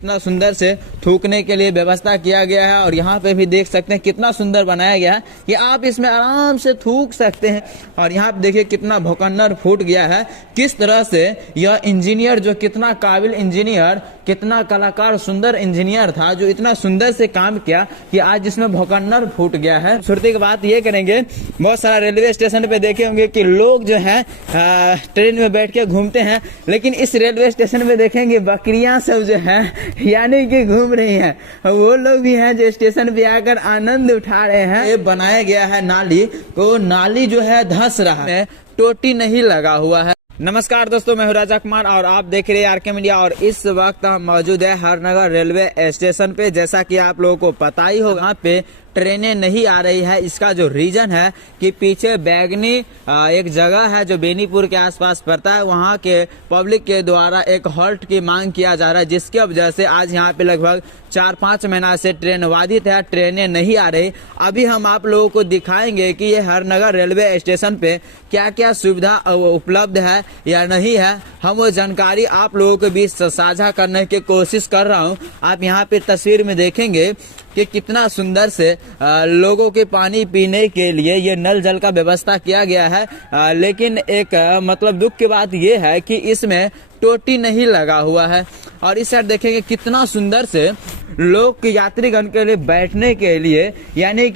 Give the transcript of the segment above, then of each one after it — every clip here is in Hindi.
इतना सुंदर से थूकने के लिए व्यवस्था किया गया है और यहाँ पे भी देख सकते हैं कितना सुंदर बनाया गया है कि आप इसमें आराम से थूक सकते हैं। और यहाँ पे देखिए कितना भौकन्नर फूट गया है, किस तरह से यह इंजीनियर जो कितना काबिल इंजीनियर, कितना कलाकार, सुंदर इंजीनियर था जो इतना सुंदर से काम किया कि आज इसमें भौकन्नर फूट गया है। सुरती की बात ये करेंगे, बहुत सारा रेलवे स्टेशन पे देखे होंगे कि लोग जो है ट्रेन में बैठ के घूमते हैं, लेकिन इस रेलवे स्टेशन पे देखेंगे बकरियां सब जो है यानी कि घूम रही हैं। वो लोग भी हैं जो स्टेशन पे आकर आनंद उठा रहे हैं। ये बनाया गया है नाली को, नाली जो है धंस रहा है, टोटी नहीं लगा हुआ है। नमस्कार दोस्तों, मैं हूं राजा कुमार और आप देख रहे हैं आरके मीडिया। और इस वक्त हम मौजूद है हरनगर रेलवे स्टेशन पे। जैसा कि आप लोगों को पता ही होगा, यहाँ पे ट्रेनें नहीं आ रही है। इसका जो रीजन है कि पीछे बैगनी एक जगह है जो बेनीपुर के आसपास पड़ता है, वहाँ के पब्लिक के द्वारा एक हॉल्ट की मांग किया जा रहा है, जिसकी वजह से आज यहाँ पे लगभग 4-5 महीना से ट्रेन बाधित है, ट्रेनें नहीं आ रही। अभी हम आप लोगों को दिखाएंगे कि ये हरनगर रेलवे स्टेशन पे क्या क्या सुविधा उपलब्ध है या नहीं है। हम वो जानकारी आप लोगों के बीच साझा करने की कोशिश कर रहा हूँ। आप यहाँ पे तस्वीर में देखेंगे कि कितना सुंदर से लोगों के पानी पीने के लिए ये नल जल का व्यवस्था किया गया है। लेकिन एक मतलब दुख की बात ये है कि इसमें टोटी नहीं लगा हुआ है। और इस साइड देखेंगे कितना सुंदर से लोग यात्रीगण के लिए बैठने के लिए यानी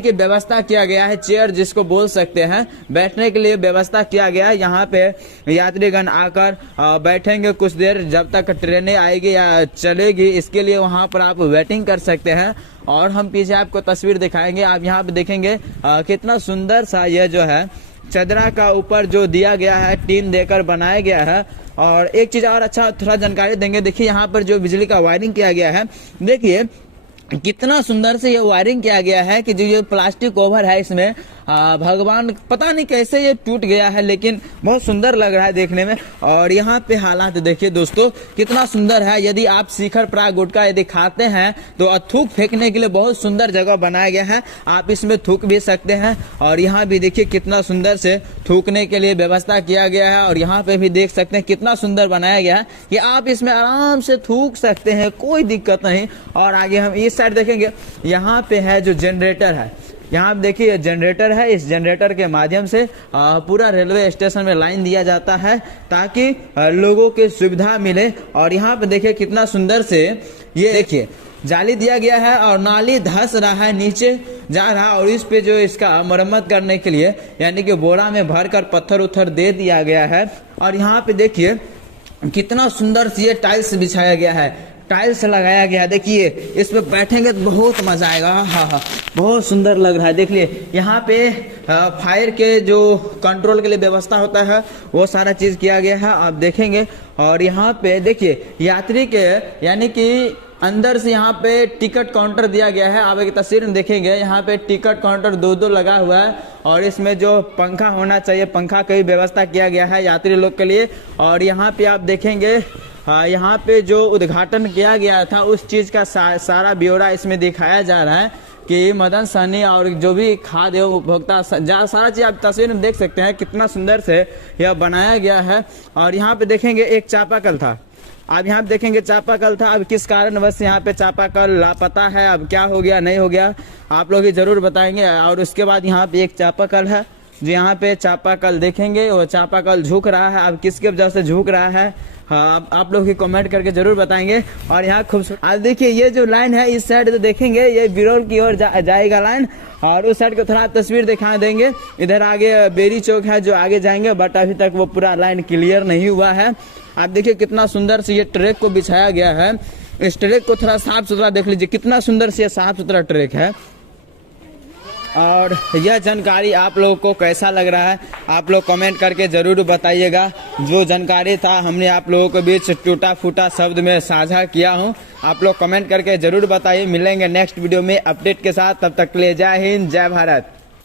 कि व्यवस्था किया गया है, चेयर जिसको बोल सकते हैं, बैठने के लिए व्यवस्था किया गया है। यहाँ पे यात्रीगण आकर बैठेंगे कुछ देर, जब तक ट्रेनें आएगी या चलेगी, इसके लिए वहाँ पर आप वेटिंग कर सकते हैं। और हम पीछे आपको तस्वीर दिखाएंगे, आप यहाँ पे देखेंगे कितना सुंदर सा यह जो है चदरा का ऊपर जो दिया गया है, टीन देकर बनाया गया है। और एक चीज और अच्छा थोड़ा जानकारी देंगे, देखिए यहाँ पर जो बिजली का वायरिंग किया गया है, देखिए कितना सुंदर से ये वायरिंग किया गया है कि जो ये प्लास्टिक कवर है इसमें भगवान पता नहीं कैसे ये टूट गया है, लेकिन बहुत सुंदर लग रहा है देखने में। और यहाँ पे हालात देखिए दोस्तों कितना सुंदर है। यदि आप शिखर प्राग गुटखा यदि खाते हैं तो थूक फेंकने के लिए बहुत सुंदर जगह बनाया गया है, आप इसमें थूक भी सकते हैं। और यहाँ भी देखिए कितना सुंदर से थूकने के लिए व्यवस्था किया गया है। और यहाँ पे भी देख सकते हैं कितना सुंदर बनाया गया है कि आप इसमें आराम से थूक सकते हैं, कोई दिक्कत नहीं। और आगे हम इस साइड देखेंगे, यहाँ पे है जो जनरेटर है, यहाँ पे देखिए जनरेटर है। इस जनरेटर के माध्यम से पूरा रेलवे स्टेशन में लाइन दिया जाता है ताकि लोगों की सुविधा मिले। और यहाँ पे देखिए कितना सुंदर से ये देखिए जाली दिया गया है और नाली धंस रहा है, नीचे जा रहा है। और इस पे जो इसका मरम्मत करने के लिए यानी कि बोरा में भरकर पत्थर उथर दे दिया गया है। और यहाँ पे देखिए कितना सुंदर से ये टाइल्स बिछाया गया है, टाइल्स लगाया गया है। देखिए इस पे बैठेंगे तो बहुत मजा आएगा। हाँ, बहुत सुंदर लग रहा है। देख लिए यहाँ पे फायर के जो कंट्रोल के लिए व्यवस्था होता है वो सारा चीज किया गया है, आप देखेंगे। और यहाँ पे देखिए यात्री के यानी कि अंदर से यहाँ पे टिकट काउंटर दिया गया है। आप एक तस्वीर में देखेंगे यहाँ पे टिकट काउंटर दो लगा हुआ है। और इसमें जो पंखा होना चाहिए, पंखा की व्यवस्था किया गया है यात्री लोग के लिए। और यहाँ पे आप देखेंगे यहाँ पे जो उद्घाटन किया गया था उस चीज का सारा ब्यौरा इसमें दिखाया जा रहा है कि मदन सहनी और जो भी खाद्य उपभोक्ता सारा चीज आप तस्वीर में देख सकते हैं कितना सुंदर से यह बनाया गया है। और यहाँ पे देखेंगे एक चापाकल था, अब यहाँ पे देखेंगे चापाकल था, अब किस कारणवश यहाँ पे चापाकल लापता है, अब क्या हो गया नहीं हो गया आप लोग ही जरूर बताएंगे। और उसके बाद यहाँ पे एक चापाकल है, जो यहाँ पे चापाकल देखेंगे वो चापाकल झुक रहा है, अब किसके वजह से झुक रहा है हाँ आप लोग ही कमेंट करके जरूर बताएंगे। और यहाँ खूबसूरत आज देखिए ये जो लाइन है इस साइड तो देखेंगे ये बिरौल की ओर जाएगा लाइन, और उस साइड को थोड़ा तस्वीर दिखा देंगे। इधर आगे बेरी चौक है जो आगे जाएंगे, बट अभी तक वो पूरा लाइन क्लियर नहीं हुआ है। आप देखिए कितना सुंदर से ये ट्रैक को बिछाया गया है। इस ट्रैक को थोड़ा साफ सुथरा देख लीजिए, कितना सुंदर से साफ सुथरा ट्रैक है। और यह जानकारी आप लोगों को कैसा लग रहा है आप लोग कमेंट करके जरूर बताइएगा। जो जानकारी था हमने आप लोगों के बीच टूटा फूटा शब्द में साझा किया हूं, आप लोग कमेंट करके जरूर बताइए। मिलेंगे नेक्स्ट वीडियो में अपडेट के साथ, तब तक के लिए जय हिंद जय भारत।